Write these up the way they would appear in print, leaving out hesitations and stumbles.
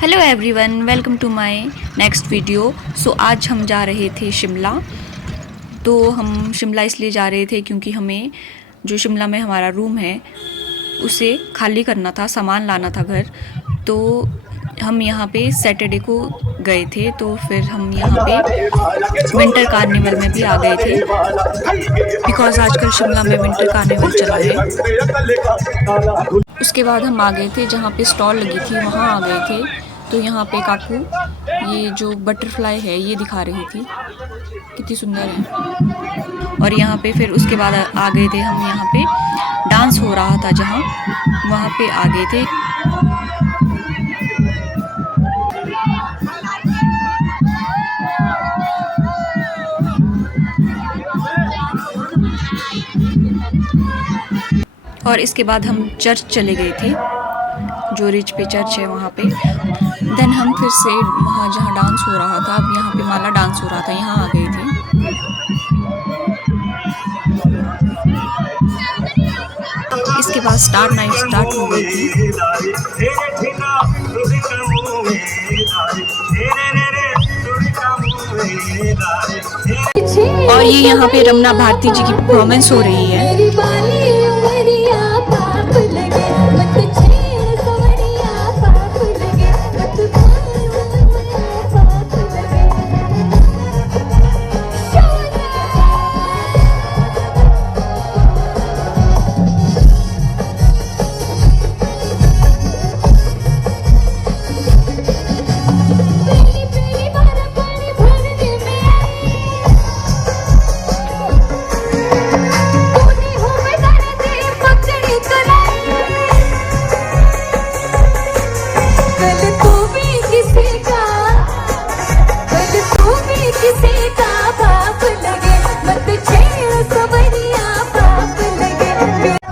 Hello everyone, welcome to my next video. So आज हम जा रहे थे शिमला। तो हम शिमला इसलिए जा रहे थे क्योंकि हमें जो शिमला में हमारा रूम है उसे खाली करना था, सामान लाना था घर। तो हम यहाँ पे सैटरडे को गए थे, तो फिर हम यहाँ पे विंटर कार्निवल में भी आ गए थे बिकॉज़ आजकल शिमला में विंटर कार्निवल चला है। उसके बाद हम आ गए थे जहाँ पे स्टॉल लगी थी, वहाँ आ गए थे। तो यहाँ पे काकू ये जो बटरफ्लाई है ये दिखा रही थी, कितनी सुंदर है। और यहाँ पे फिर उसके बाद आ गए थे हम, यहाँ पे डांस हो रहा था जहाँ, वहाँ पे आ गए थे। और इसके बाद हम चर्च चले गए थे, जो रिच पे चर्च है वहाँ पे। देन हम फिर से वहाँ जहाँ डांस हो रहा था, अब यहाँ पे माला डांस हो रहा था, यहाँ आ गए थे। इसके बाद स्टार नाइट स्टार्ट हो गई थी। और ये यहाँ पे रमना भारती जी की परफॉर्मेंस हो रही है।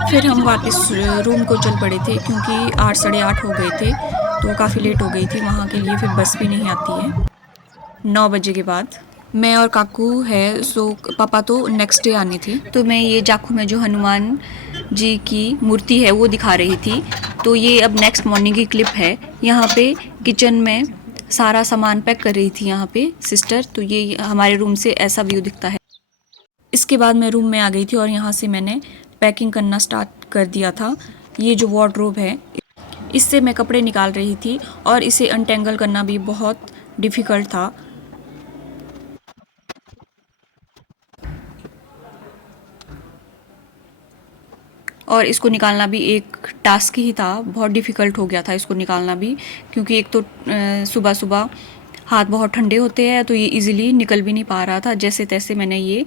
फिर हम वापस रूम को चल पड़े थे क्योंकि 8 साढ़े 8 हो गए थे, तो काफ़ी लेट हो गई थी वहाँ के लिए। फिर बस भी नहीं आती है 9 बजे के बाद। मैं और काकू है, सो पापा तो नेक्स्ट डे आनी थी। तो मैं ये जाखू में जो हनुमान जी की मूर्ति है वो दिखा रही थी। तो ये अब नेक्स्ट मॉर्निंग की क्लिप है। यहाँ पे किचन में सारा सामान पैक कर रही थी यहाँ पे सिस्टर। तो ये हमारे रूम से ऐसा व्यू दिखता है। इसके बाद मैं रूम में आ गई थी और यहाँ से मैंने पैकिंग करना स्टार्ट कर दिया था। ये जो वार्डरोब है, इससे मैं कपड़े निकाल रही थी और इसे अनटेंगल करना भी बहुत डिफ़िकल्ट था। और इसको निकालना भी एक टास्क ही था, बहुत डिफ़िकल्ट हो गया था इसको निकालना भी, क्योंकि एक तो सुबह सुबह हाथ बहुत ठंडे होते हैं, तो ये इजीली निकल भी नहीं पा रहा था। जैसे तैसे मैंने ये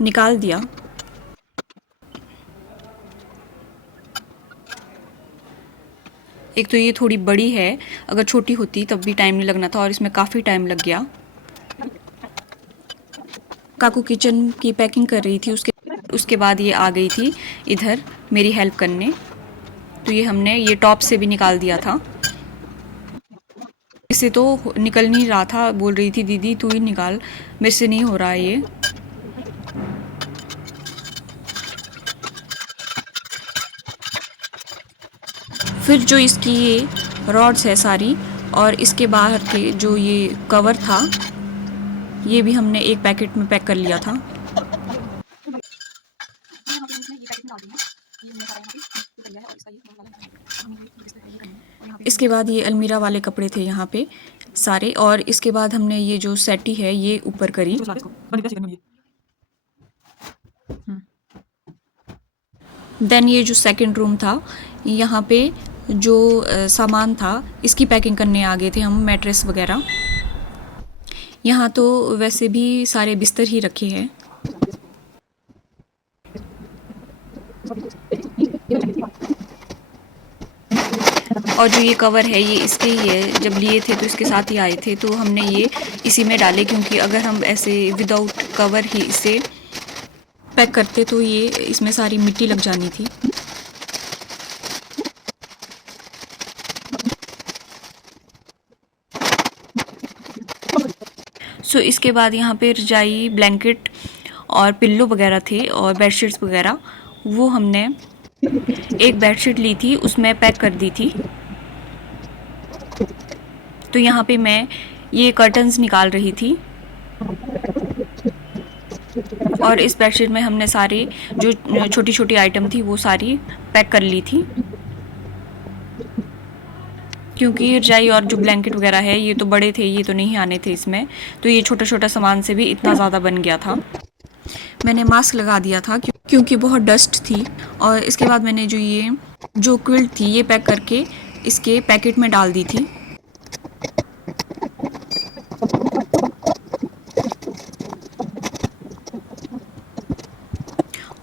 निकाल दिया। एक तो ये थोड़ी बड़ी है, अगर छोटी होती तब भी टाइम नहीं लगना था, और इसमें काफ़ी टाइम लग गया। काकू किचन की पैकिंग कर रही थी, उसके बाद ये आ गई थी इधर मेरी हेल्प करने। तो ये हमने ये टॉप से भी निकाल दिया था। इसे तो निकल नहीं रहा था, बोल रही थी दीदी तू ही निकाल, मेरे से नहीं हो रहा है ये। फिर जो इसकी ये रॉड्स है सारी, और इसके बाहर के जो ये कवर था, ये भी हमने एक पैकेट में पैक कर लिया था। इसके बाद ये अलमीरा वाले कपड़े थे यहाँ पे सारे, और इसके बाद हमने ये जो सेटी है ये ऊपर करी। देन ये जो सेकंड रूम था, यहाँ पे जो सामान था इसकी पैकिंग करने आ गए थे हम, मैट्रेस वगैरह। यहाँ तो वैसे भी सारे बिस्तर ही रखे हैं। और जो ये कवर है ये इसके ही है, जब लिए थे तो इसके साथ ही आए थे, तो हमने ये इसी में डाले, क्योंकि अगर हम ऐसे विदाउट कवर ही इसे पैक करते तो ये इसमें सारी मिट्टी लग जानी थी। सो इसके बाद यहाँ पे रजाई, ब्लैंकेट और पिल्लो वगैरह थे और बेडशीट्स वगैरह, वो हमने एक बेडशीट ली थी उसमें पैक कर दी थी। तो यहाँ पे मैं ये कर्टन्स निकाल रही थी और इस बेडशीट में हमने सारी जो छोटी छोटी आइटम थी वो सारी पैक कर ली थी, क्योंकि रजाई और जो ब्लैंकेट वगैरह है ये तो बड़े थे, ये तो नहीं आने थे इसमें, तो ये छोटा छोटा सामान से भी इतना ज़्यादा बन गया था। मैंने मास्क लगा दिया था क्योंकि बहुत डस्ट थी। और इसके बाद मैंने जो क्विल्ट थी ये पैक करके इसके पैकेट में डाल दी थी।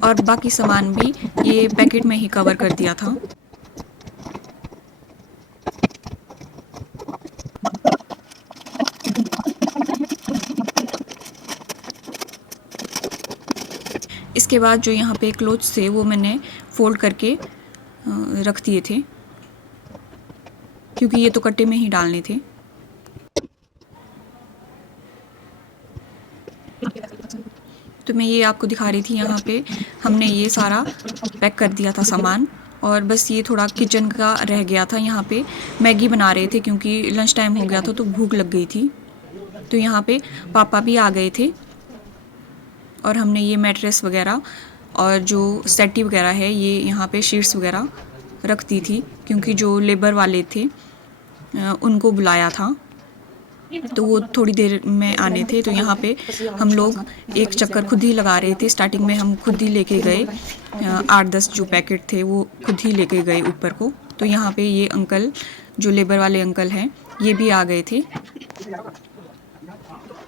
और बाकी सामान भी ये पैकेट में ही कवर कर दिया था। इसके बाद जो यहाँ पे क्लोथ्स थे वो मैंने फोल्ड करके रख दिए थे, क्योंकि ये तो कट्टे में ही डालने थे। तो मैं ये आपको दिखा रही थी, यहाँ पे हमने ये सारा पैक कर दिया था सामान, और बस ये थोड़ा किचन का रह गया था। यहाँ पे मैगी बना रहे थे क्योंकि लंच टाइम हो गया था तो भूख लग गई थी। तो यहाँ पे पापा भी आ गए थे और हमने ये मैट्रेस वगैरह और जो सेटी वगैरह है ये यहाँ पे शीट्स वगैरह रख दी थी, क्योंकि जो लेबर वाले थे उनको बुलाया था तो वो थोड़ी देर में आने थे। तो यहाँ पे हम लोग एक चक्कर खुद ही लगा रहे थे। स्टार्टिंग में हम खुद ही लेके गए 8-10 जो पैकेट थे वो खुद ही लेके गए ऊपर को। तो यहाँ पे ये अंकल जो लेबर वाले अंकल हैं ये भी आ गए थे।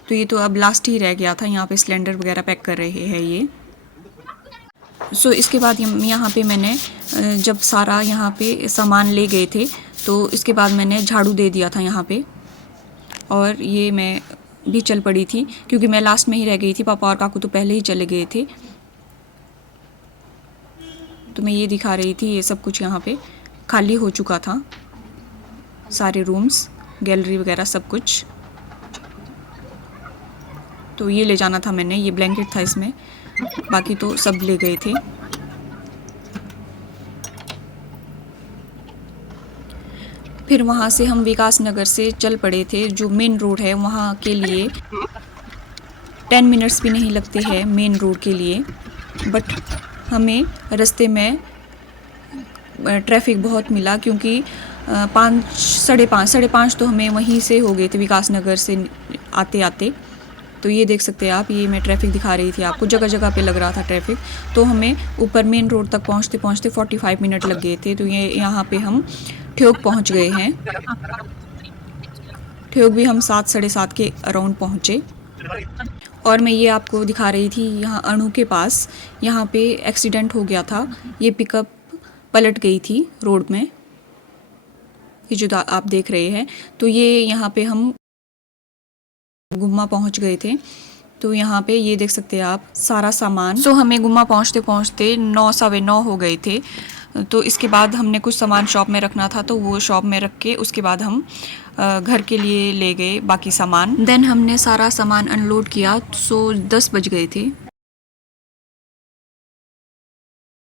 तो ये तो अब लास्ट ही रह गया था, यहाँ पे सिलेंडर वगैरह पैक कर रहे हैं ये। सो इसके बाद यहाँ पे मैंने जब सारा यहाँ पे सामान ले गए थे तो इसके बाद मैंने झाड़ू दे दिया था यहाँ पे, और ये मैं भी चल पड़ी थी क्योंकि मैं लास्ट में ही रह गई थी। पापा और काकू तो पहले ही चले गए थे। तो मैं ये दिखा रही थी, ये सब कुछ यहाँ पे खाली हो चुका था, सारे रूम्स, गैलरी वगैरह सब कुछ। तो ये ले जाना था मैंने, ये ब्लैंकेट था इसमें, बाकी तो सब ले गए थे। फिर वहाँ से हम विकास नगर से चल पड़े थे, जो मेन रोड है वहाँ के लिए 10 मिनट्स भी नहीं लगते हैं मेन रोड के लिए। बट हमें रास्ते में ट्रैफिक बहुत मिला, क्योंकि 5:30 तो हमें वहीं से हो गए थे विकास नगर से आते आते। तो ये देख सकते हैं आप, ये मैं ट्रैफिक दिखा रही थी आपको, जगह जगह पे लग रहा था ट्रैफिक। तो हमें ऊपर मेन रोड तक पहुँचते पहुँचते 45 मिनट लग गए थे। तो ये यहाँ पे हम ठियोग पहुँच गए हैं। ठियोग भी हम 7-7:30 के अराउंड पहुँचे। और मैं ये आपको दिखा रही थी, यहाँ अणु के पास यहाँ पे एक्सीडेंट हो गया था। ये पिकअप पलट गई थी रोड में, ये जो आप देख रहे हैं। तो ये यहाँ पे हम गुम्मा पहुँच गए थे। तो यहाँ पे ये देख सकते हैं आप सारा सामान। तो हमें गुम्मा पहुँचते पहुँचते 9 सवा 9 हो गए थे। तो इसके बाद हमने कुछ सामान शॉप में रखना था, तो वो शॉप में रख के उसके बाद हम घर के लिए ले गए बाकी सामान। देन हमने सारा सामान अनलोड किया, सो 10 बज गए थे।